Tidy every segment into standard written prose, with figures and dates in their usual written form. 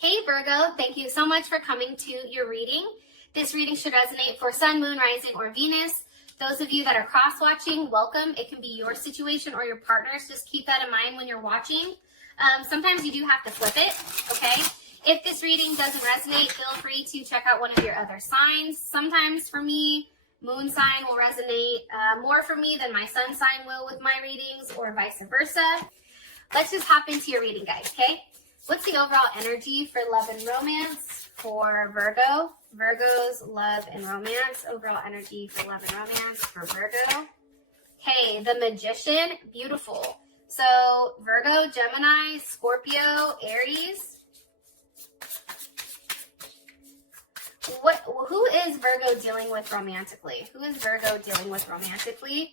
Hey Virgo, thank you so much for coming to your reading. This reading should resonate for Sun, Moon, Rising, or Venus. Those of you that are cross-watching, welcome. It can be your situation or your partner's. Just keep that in mind when you're watching. Sometimes you do have to flip it, okay? If this reading doesn't resonate, feel free to check out one of your other signs. Sometimes for me, moon sign will resonate more for me than my sun sign will with my readings, or vice versa. Let's just hop into your reading, guys, okay? What's the overall energy for love and romance for Virgo? Virgo's love and romance. Overall energy for love and romance for Virgo. Okay, the Magician. Beautiful. So Virgo, Gemini, Scorpio, Aries. Who is Virgo dealing with romantically? Who is Virgo dealing with romantically?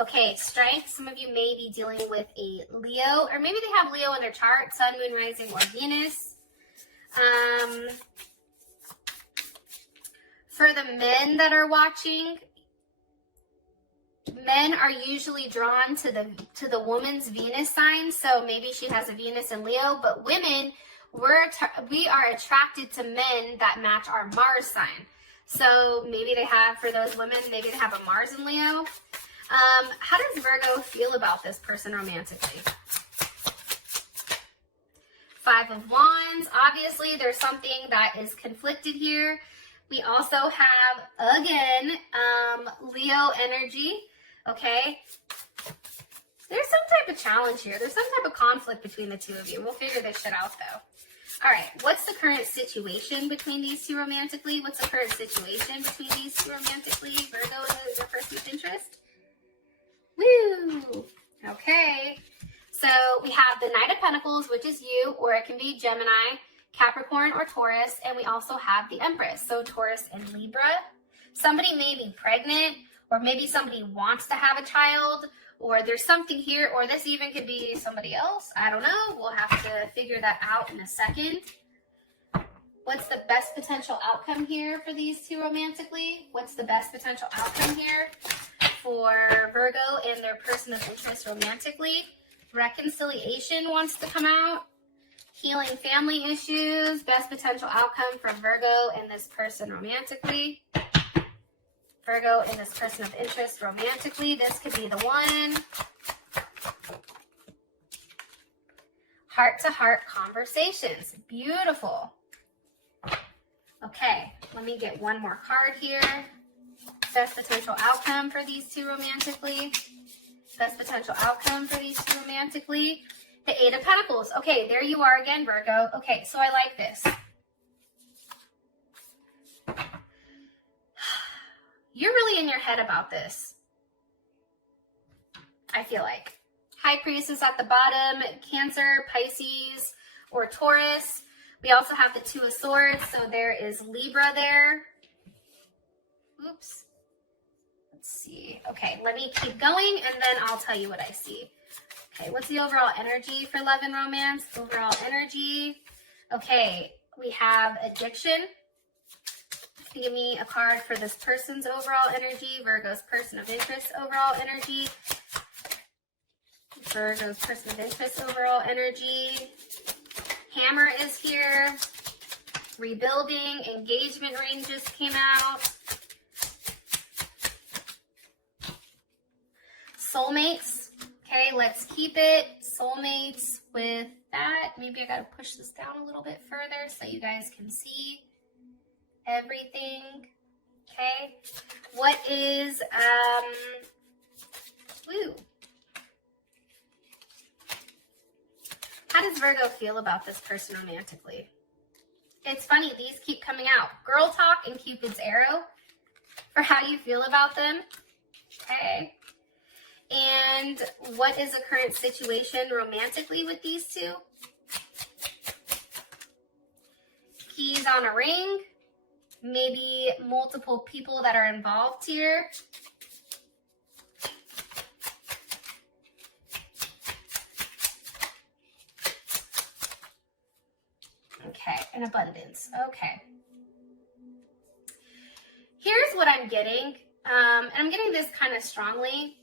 Okay, strength. Some of you may be dealing with a Leo, or maybe they have Leo in their chart, Sun, Moon, Rising, or Venus. For the men that are watching, men are usually drawn to the woman's Venus sign, so maybe she has a Venus in Leo, but women, we are attracted to men that match our Mars sign. So maybe they have, for those women, maybe they have a Mars in Leo. How does Virgo feel about this person romantically? Five of Wands. Obviously, there's something that is conflicted here. We also have, again, Leo energy, okay? There's some type of challenge here. There's some type of conflict between the two of you. We'll figure this shit out, though. All right, what's the current situation between these two romantically? What's the current situation between these two romantically? Virgo and the person of interest? Woo! Okay, so we have the Knight of Pentacles, which is you, or it can be Gemini, Capricorn, or Taurus, and we also have the Empress, so Taurus and Libra. Somebody may be pregnant, or maybe somebody wants to have a child, or there's something here, or this even could be somebody else. I don't know. We'll have to figure that out in a second. What's the best potential outcome here for these two romantically? What's the best potential outcome here for Virgo and their person of interest romantically? Reconciliation wants to come out. Healing family issues. Best potential outcome for Virgo and this person romantically. Virgo and this person of interest romantically. This could be the one. Heart-to-heart conversations. Beautiful. Okay, let me get one more card here. Best potential outcome for these two romantically. Best potential outcome for these two romantically. The Eight of Pentacles. Okay, there you are again, Virgo. Okay, so I like this. You're really in your head about this, I feel like. High Priestess at the bottom, Cancer, Pisces, or Taurus. We also have the Two of Swords, so there is Libra there. Oops. Let's see. Okay, let me keep going, and then I'll tell you what I see. Okay, what's the overall energy for love and romance? Overall energy. Okay, we have addiction. Give me a card for this person's overall energy. Virgo's person of interest overall energy. Virgo's person of interest overall energy. Hammer is here. Rebuilding. Engagement ring just came out. Soulmates. Okay, let's keep it. Soulmates with that. Maybe I gotta push this down a little bit further so you guys can see everything. Okay, what is how does Virgo feel about this person romantically? It's funny, these keep coming out. Girl talk and Cupid's arrow for how you feel about them. Okay, and what is the current situation romantically with these two? Keys on a ring. Maybe multiple people that are involved here. Okay, an abundance. Okay. Here's what I'm getting, and I'm getting this kind of strongly.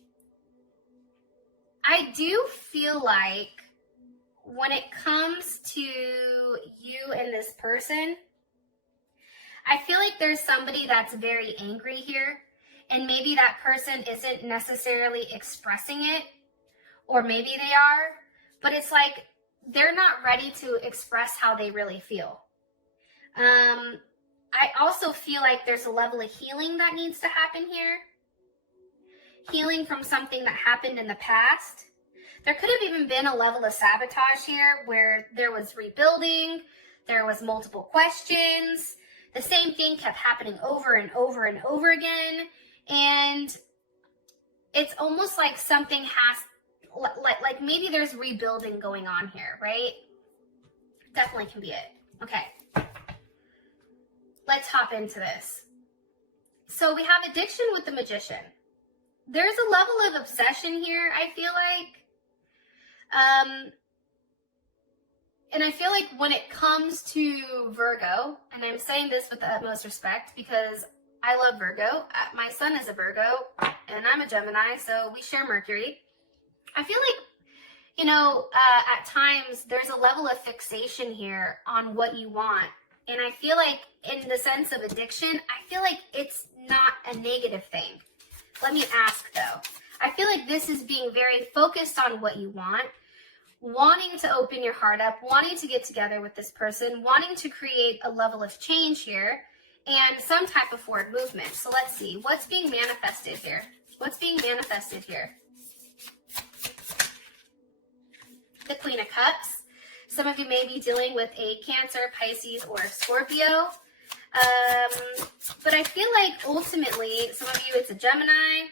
I do feel like when it comes to you you and this person, I feel like there's somebody that's very angry here, and maybe that person isn't necessarily expressing it, or maybe they are, but it's like they're not ready to express how they really feel. I also feel like there's a level of healing that needs to happen here. Healing from something that happened in the past. There could have even been a level of sabotage here where there was rebuilding, there was multiple questions, the same thing kept happening over and over and over again, and it's almost like something has, like maybe there's rebuilding going on here, right? Definitely can be it. Okay. Let's hop into this. So we have addiction with the Magician. There's a level of obsession here, I feel like. And I feel like when it comes to Virgo, and I'm saying this with the utmost respect because I love Virgo. My son is a Virgo, and I'm a Gemini, so we share Mercury. I feel like, you know, at times there's a level of fixation here on what you want. And I feel like in the sense of addiction, I feel like it's not a negative thing. Let me ask though. I feel like this is being very focused on what you want, wanting to open your heart up, wanting to get together with this person, wanting to create a level of change here and some type of forward movement. So let's see, what's being manifested here? What's being manifested here? The Queen of Cups. Some of you may be dealing with a Cancer, Pisces, or Scorpio. But I feel like ultimately, some of you, it's a Gemini.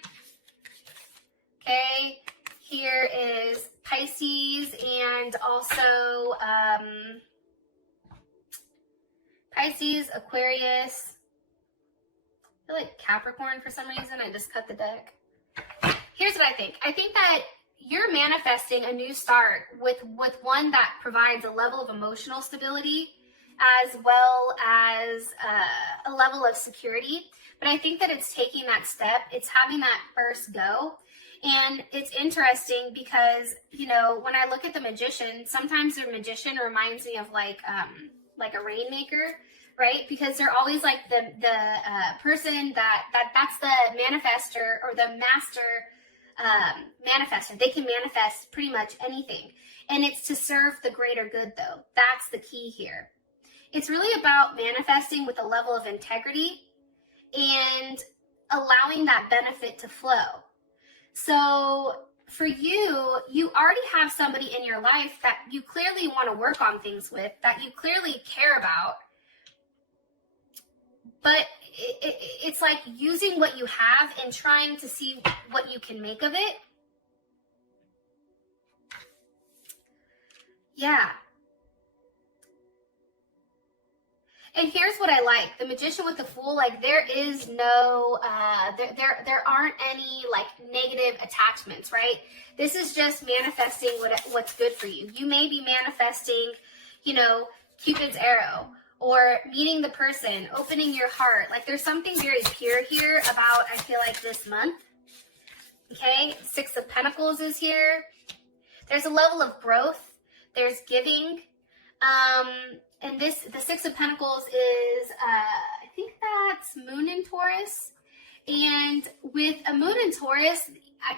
Okay. Here is Pisces and also Pisces, Aquarius. I feel like Capricorn for some reason. I just cut the deck. Here's what I think. I think that you're manifesting a new start with one that provides a level of emotional stability as well as a level of security. But I think that it's taking that step. It's having that first go. And it's interesting because, you know, when I look at the Magician, sometimes the Magician reminds me of like a rainmaker, right? Because they're always like the person that's the manifester or the master manifester. They can manifest pretty much anything. And it's to serve the greater good though. That's the key here. It's really about manifesting with a level of integrity and allowing that benefit to flow. So for you, you already have somebody in your life that you clearly want to work on things with, that you clearly care about. But it's like using what you have and trying to see what you can make of it. Yeah. And here's what I like. The Magician with the Fool, like there is no, there aren't any like negative attachments, right? This is just manifesting what's good for you. You may be manifesting, you know, Cupid's arrow, or meeting the person, opening your heart. Like there's something very pure here about, I feel like, this month. Okay, Six of Pentacles is here. There's a level of growth. There's giving. And the Six of Pentacles is, I think that's Moon in Taurus. And with a Moon in Taurus,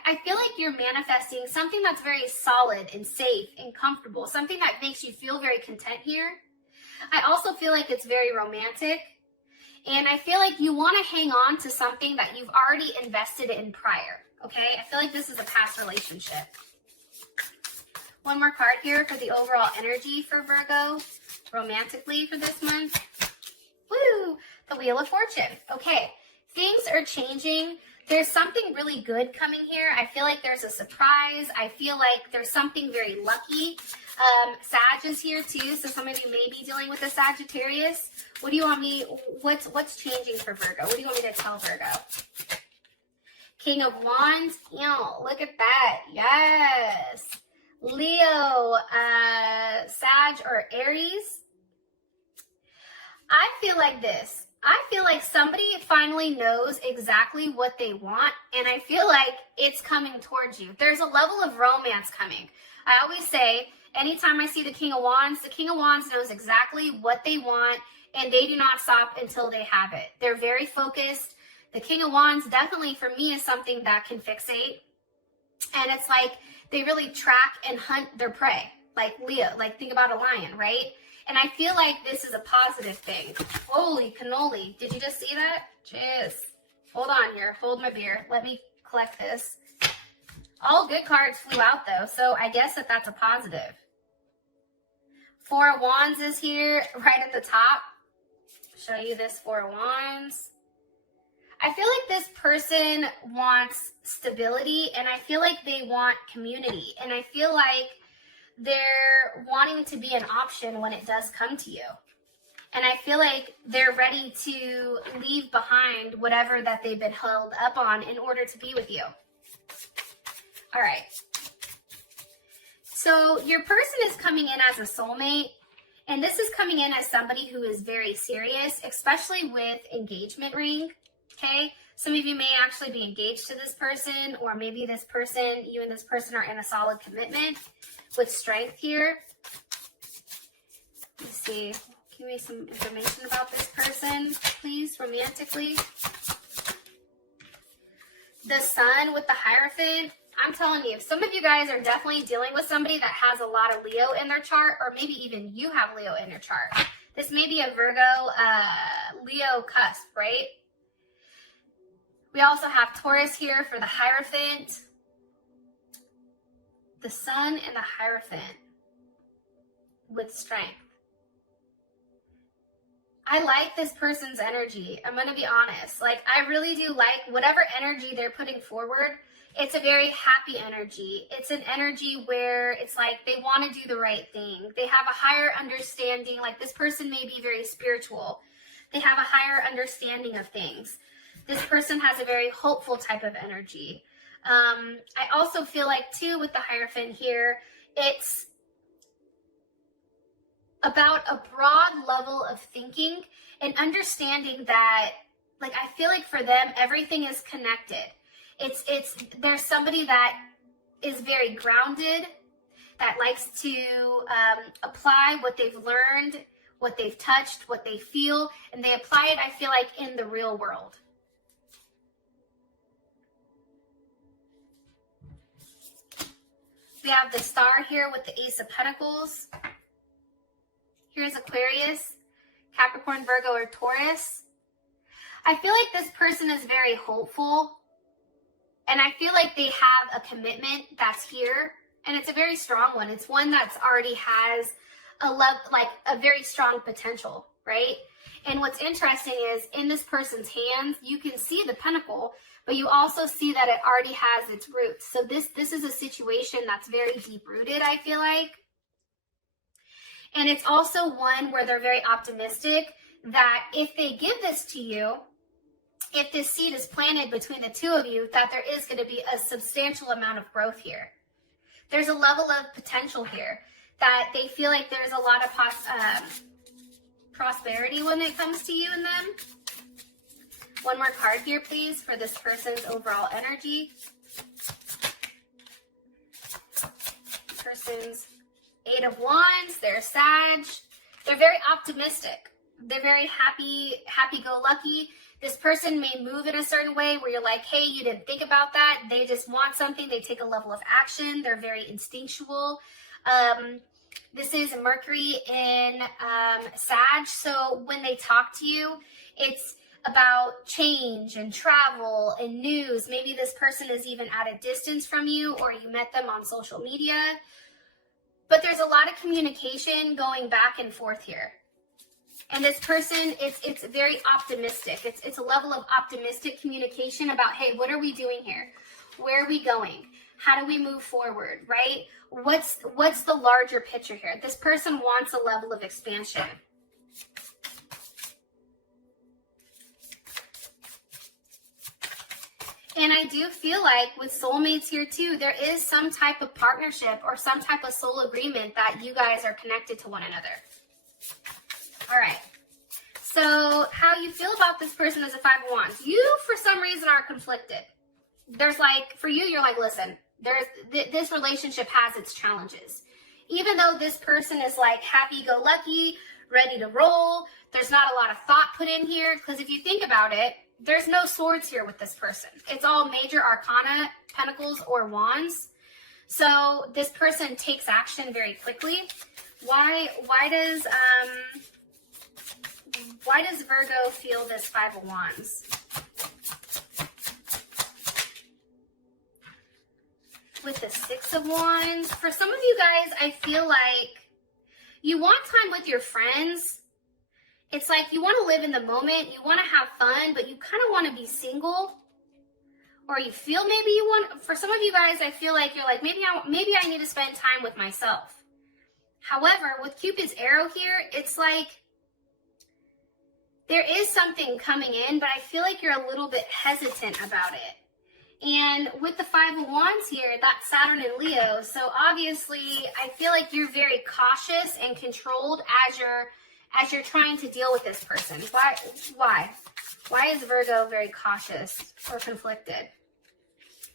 I feel like you're manifesting something that's very solid and safe and comfortable. Something that makes you feel very content here. I also feel like it's very romantic. And I feel like you want to hang on to something that you've already invested in prior. Okay? I feel like this is a past relationship. One more card here for the overall energy for Virgo, romantically for this month. Woo! The Wheel of Fortune. Okay, things are changing. There's something really good coming here. I feel like there's a surprise. I feel like there's something very lucky. Sag is here too, so some of you may be dealing with a Sagittarius. What do you want me, what's changing for Virgo? What do you want me to tell Virgo? King of Wands. Ew, look at that. Yes. Leo, Sag, or Aries. I feel like this. I feel like somebody finally knows exactly what they want, and I feel like it's coming towards you. There's a level of romance coming. I always say, Anytime I see the King of Wands knows exactly what they want, and they do not stop until they have it. They're very focused. The King of Wands definitely for me is something that can fixate. And it's like they really track and hunt their prey. Like Leo, like think about a lion, right? And I feel like this is a positive thing. Holy cannoli. Did you just see that? Jeez. Hold on here. Hold my beer. Let me collect this. All good cards flew out though, so I guess that's a positive. Four of Wands is here right at the top. Show you this Four of Wands. I feel like this person wants stability, and I feel like they want community, and I feel like they're wanting to be an option when it does come to you. And I feel like they're ready to leave behind whatever that they've been held up on in order to be with you. All right. So your person is coming in as a soulmate, and this is coming in as somebody who is very serious, especially with engagement ring, okay? Some of you may actually be engaged to this person, or maybe this person, you and this person are in a solid commitment with strength here. Let's see. Give me some information about this person, please, romantically. The Sun with the Hierophant. I'm telling you, some of you guys are definitely dealing with somebody that has a lot of Leo in their chart, or maybe even you have Leo in your chart. This may be a Virgo, Leo cusp, right? We also have Taurus here for the Hierophant. The Sun and the Hierophant with strength. I like this person's energy. I'm going to be honest. Like, I really do like whatever energy they're putting forward. It's a very happy energy. It's an energy where it's like they want to do the right thing. They have a higher understanding. Like, this person may be very spiritual. They have a higher understanding of things. This person has a very hopeful type of energy. I also feel like, too, with the Hierophant here, it's about a broad level of thinking and understanding that, like, I feel like for them, everything is connected. There's somebody that is very grounded, that likes to apply what they've learned, what they've touched, what they feel, and they apply it, I feel like, in the real world. We have the Star here with the Ace of Pentacles. Here's Aquarius, Capricorn, Virgo, or Taurus. I feel like this person is very hopeful, and I feel like they have a commitment that's here, and it's a very strong one. It's one that's already has a very strong potential, right? And what's interesting is in this person's hands, you can see the pentacle, but you also see that it already has its roots. So this is a situation that's very deep-rooted, I feel like. And it's also one where they're very optimistic that if they give this to you, if this seed is planted between the two of you, that there is going to be a substantial amount of growth here. There's a level of potential here that they feel like there's a lot of prosperity when it comes to you and them. One more card here, please, for this person's overall energy. Person's Eight of Wands, they're Sag. They're very optimistic. They're very happy-go-lucky. This person may move in a certain way where you're like, hey, you didn't think about that. They just want something. They take a level of action. They're very instinctual. This is Mercury in Sag. So when they talk to you, it's about change and travel and news. Maybe this person is even at a distance from you, or you met them on social media. But there's a lot of communication going back and forth here. And this person, it's very optimistic. It's a level of optimistic communication about, hey, what are we doing here? Where are we going? How do we move forward, right? What's the larger picture here? This person wants a level of expansion. And I do feel like with soulmates here too, there is some type of partnership or some type of soul agreement that you guys are connected to one another. All right. So how you feel about this person is a Five of Wands. You, for some reason, are conflicted. There's like, for you, you're like, listen, this relationship has its challenges. Even though this person is like happy-go-lucky, ready to roll, there's not a lot of thought put in here, because if you think about it, there's no swords here with this person. It's all major arcana, pentacles, or wands. So this person takes action very quickly. Why does Virgo feel this Five of Wands? With the Six of Wands, for some of you guys, I feel like you want time with your friends. It's like you want to live in the moment, you want to have fun, but you kind of want to be single. Or you feel maybe you want, for some of you guys, I feel like you're like, maybe I need to spend time with myself. However, with Cupid's arrow here, it's like there is something coming in, but I feel like you're a little bit hesitant about it. And with the Five of Wands here, that's Saturn and Leo. So obviously, I feel like you're very cautious and controlled as you're trying to deal with this person. Why? Why is Virgo very cautious or conflicted?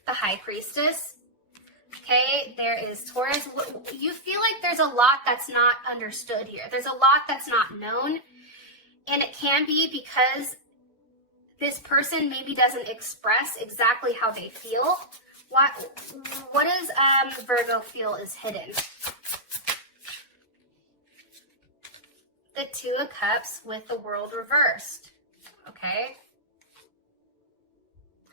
The High Priestess. Okay, there is Taurus. You feel like there's a lot that's not understood here. There's a lot that's not known. And it can be because this person maybe doesn't express exactly how they feel. What does Virgo feel is hidden? The Two of Cups with the World reversed. Okay.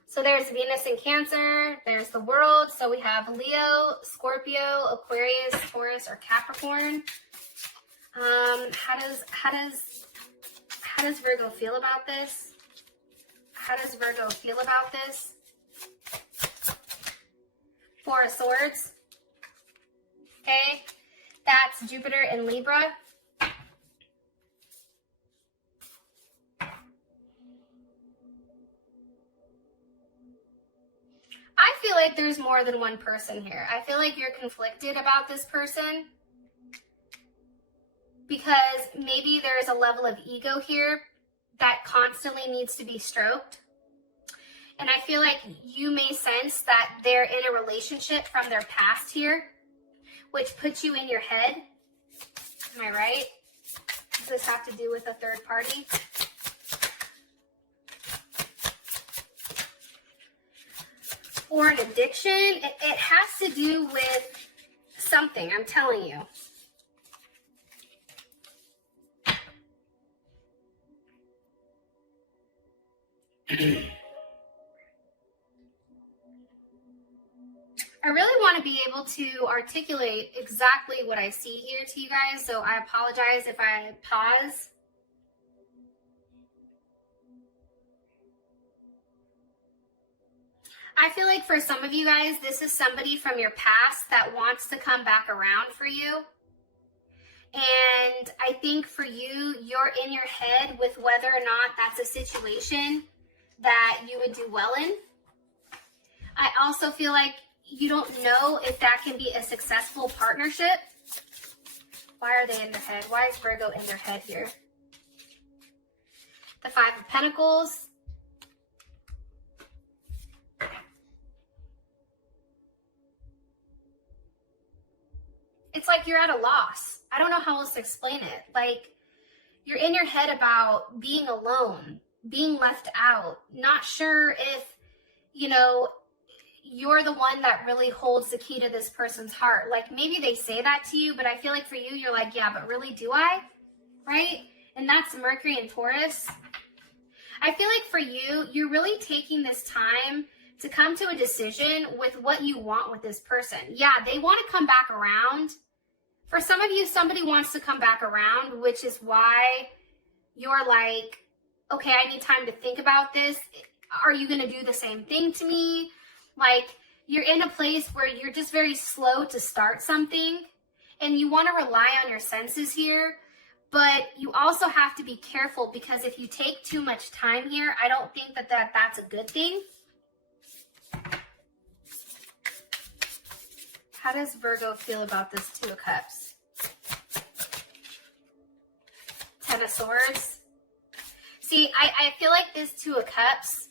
So there's Venus in Cancer. There's the World. So we have Leo, Scorpio, Aquarius, Taurus, or Capricorn. How does Virgo feel about this? How does Virgo feel about this? Four of Swords. Okay. That's Jupiter in Libra. I feel like there's more than one person here. I feel like you're conflicted about this person because maybe there's a level of ego here that constantly needs to be stroked. And I feel like you may sense that they're in a relationship from their past here, which puts you in your head. Am I right? Does this have to do with a third party? Or an addiction? It has to do with something, I'm telling you. I really want to be able to articulate exactly what I see here to you guys, so I apologize if I pause. I feel like for some of you guys, this is somebody from your past that wants to come back around for you. And I think for you, you're in your head with whether or not that's a situation that you would do well in. I also feel like you don't know if that can be a successful partnership. Why are they in their head? Why is Virgo in their head here? The Five of Pentacles. It's like you're at a loss. I don't know how else to explain it. Like, you're in your head about being alone, being left out, not sure if, you know, you're the one that really holds the key to this person's heart. Like, maybe they say that to you, but I feel like for you, you're like, yeah, but really, do I? Right? And that's Mercury and Taurus. I feel like for you, you're really taking this time to come to a decision with what you want with this person. Yeah, they want to come back around. For some of you, somebody wants to come back around, which is why you're like, okay, I need time to think about this. Are you going to do the same thing to me? Like, you're in a place where you're just very slow to start something, and you want to rely on your senses here, but you also have to be careful, because if you take too much time here, I don't think that that's a good thing. How does Virgo feel about this Two of Cups? Ten of Swords. See, I feel like this Two of Cups,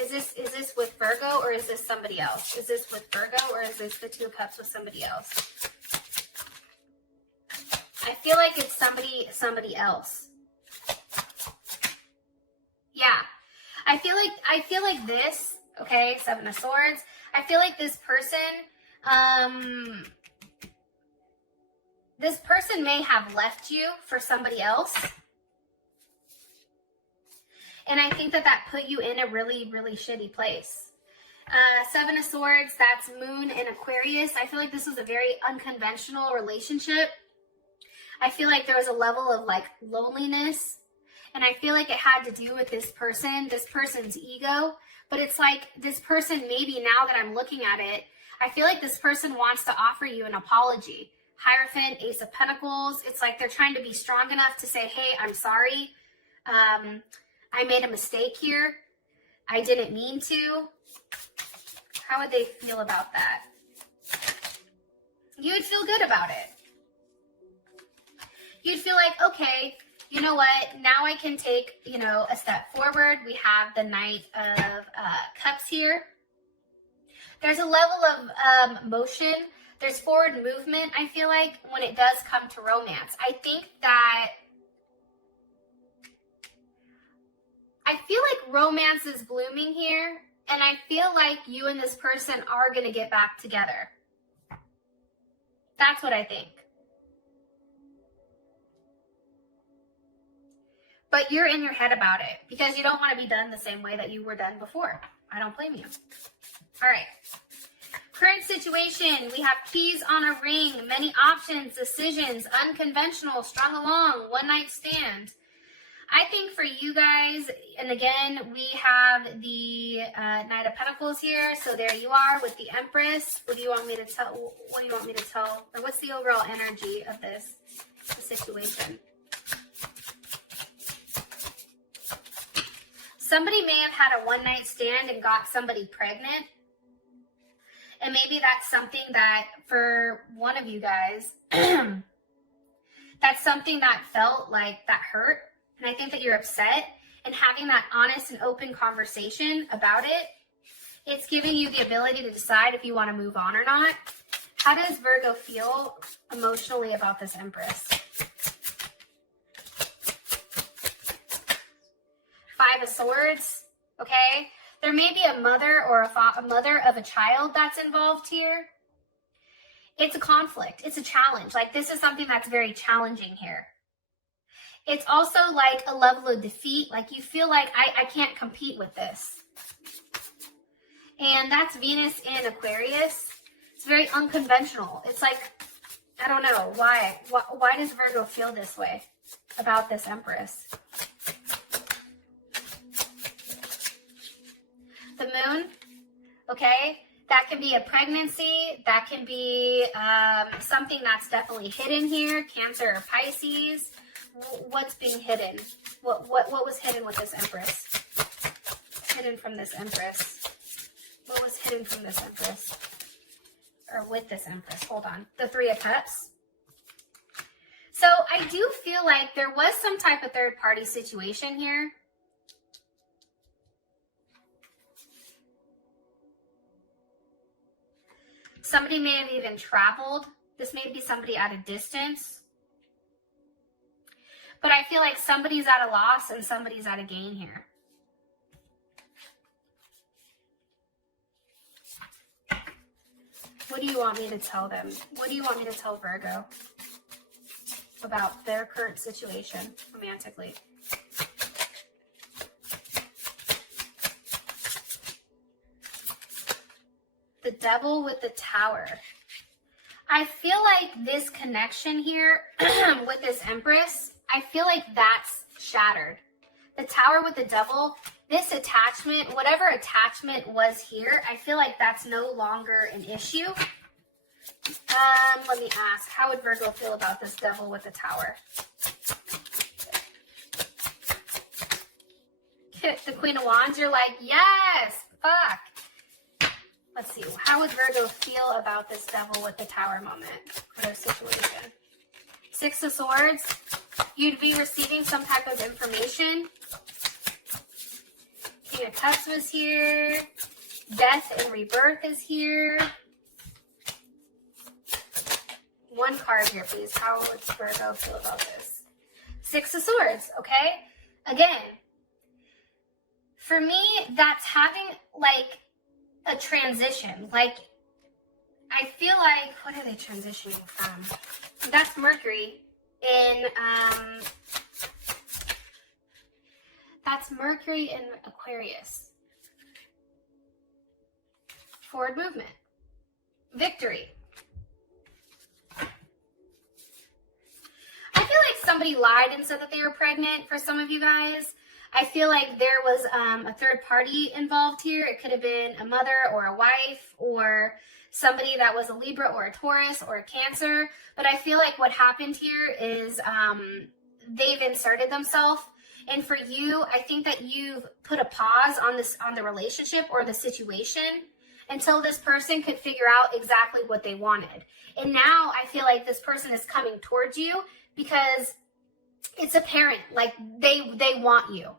is this with Virgo or is this somebody else? Is this with Virgo or is this the Two of Cups with somebody else? I feel like it's somebody else. Yeah. I feel like this, okay, Seven of Swords. I feel like this person may have left you for somebody else. And I think that put you in a really, really shitty place. Seven of Swords, that's Moon in Aquarius. I feel like this was a very unconventional relationship. I feel like there was a level of like loneliness. And I feel like it had to do with this person's ego. But it's like this person, maybe now that I'm looking at it, I feel like this person wants to offer you an apology. Hierophant, Ace of Pentacles. It's like they're trying to be strong enough to say, hey, I'm sorry. I made a mistake here. I didn't mean to. How would they feel about that? You would feel good about it. You'd feel like, okay, you know what? Now I can take, a step forward. We have the Knight of Cups here. There's a level of motion. There's forward movement, I feel like, when it does come to romance. I feel like romance is blooming here, and I feel like you and this person are going to get back together. That's what I think. But you're in your head about it because you don't want to be done the same way that you were done before. I don't blame you. All right. Current situation, we have keys on a ring, many options, decisions, unconventional, strung along, one night stand. I think for you guys, and again, we have the Knight of Pentacles here. So there you are with the Empress. What do you want me to tell? What do you want me to tell? Or what's the overall energy of this situation? Somebody may have had a one night stand and got somebody pregnant. And maybe that's something that for one of you guys, that's something that felt like that hurt. And I think that you're upset, and having that honest and open conversation about it, it's giving you the ability to decide if you want to move on or not. How does Virgo feel emotionally about this Empress? Five of Swords, okay? There may be a mother or a mother of a child that's involved here. It's a conflict. It's a challenge. Like, this is something that's very challenging here. It's also like a level of defeat. Like, you feel like, I can't compete with this. And that's Venus in Aquarius. It's very unconventional. It's like, I don't know. Why does Virgo feel this way about this Empress? The Moon, okay? That can be a pregnancy. That can be something that's definitely hidden here. Cancer or Pisces. What's being hidden? What was hidden with this Empress? Hidden from this Empress. What was hidden from this Empress? Or with this Empress? Hold on. The Three of Cups. So I do feel like there was some type of third party situation here. Somebody may have even traveled. This may be somebody at a distance. But I feel like somebody's at a loss and somebody's at a gain here. What do you want me to tell them? What do you want me to tell Virgo about their current situation romantically? The Devil with the Tower. I feel like this connection here with this Empress, I feel like that's shattered. The Tower with the Devil, this attachment, whatever attachment was here, I feel like that's no longer an issue. Let me ask, how would Virgo feel about this Devil with the Tower? The Queen of Wands, you're like, yes, fuck. Let's see, how would Virgo feel about this Devil with the Tower moment or their situation? Six of Swords, you'd be receiving some type of information. King of Cups was here. Death and rebirth is here. One card here, please. How would Virgo feel about this? Six of Swords, okay? Again, for me, that's having like a transition. Like, I feel like, what are they transitioning from? That's Mercury in, that's Mercury in Aquarius. Forward movement. Victory. I feel like somebody lied and said that they were pregnant for some of you guys. I feel like there was a third party involved here. It could have been a mother or a wife or somebody that was a Libra or a Taurus or a Cancer. But I feel like what happened here is they've inserted themselves. And for you, I think that you've put a pause on the relationship or the situation until this person could figure out exactly what they wanted. And now I feel like this person is coming towards you because it's apparent, like they want you.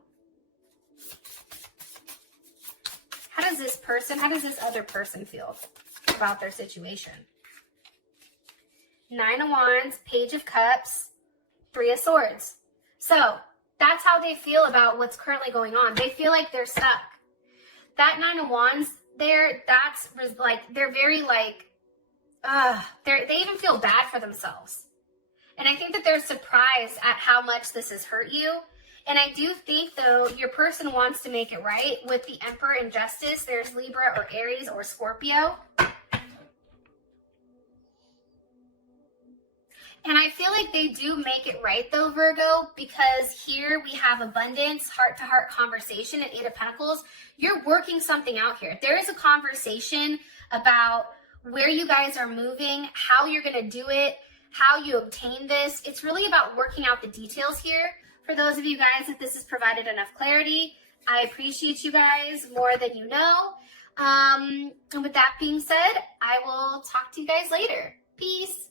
How does this other person feel about their situation? Nine of Wands, Page of Cups, Three of Swords. So that's how they feel about what's currently going on. They feel like they're stuck. That Nine of Wands there, that's like, they're very like, they even feel bad for themselves. And I think that they're surprised at how much this has hurt you. And I do think, though, your person wants to make it right. With the Emperor in Justice, there's Libra or Aries or Scorpio. And I feel like they do make it right, though, Virgo, because here we have abundance, heart-to-heart conversation at Eight of Pentacles. You're working something out here. There is a conversation about where you guys are moving, how you're going to do it, how you obtain this. It's really about working out the details here. For those of you guys that this has provided enough clarity, I appreciate you guys more than you know. And with that being said, I will talk to you guys later. Peace.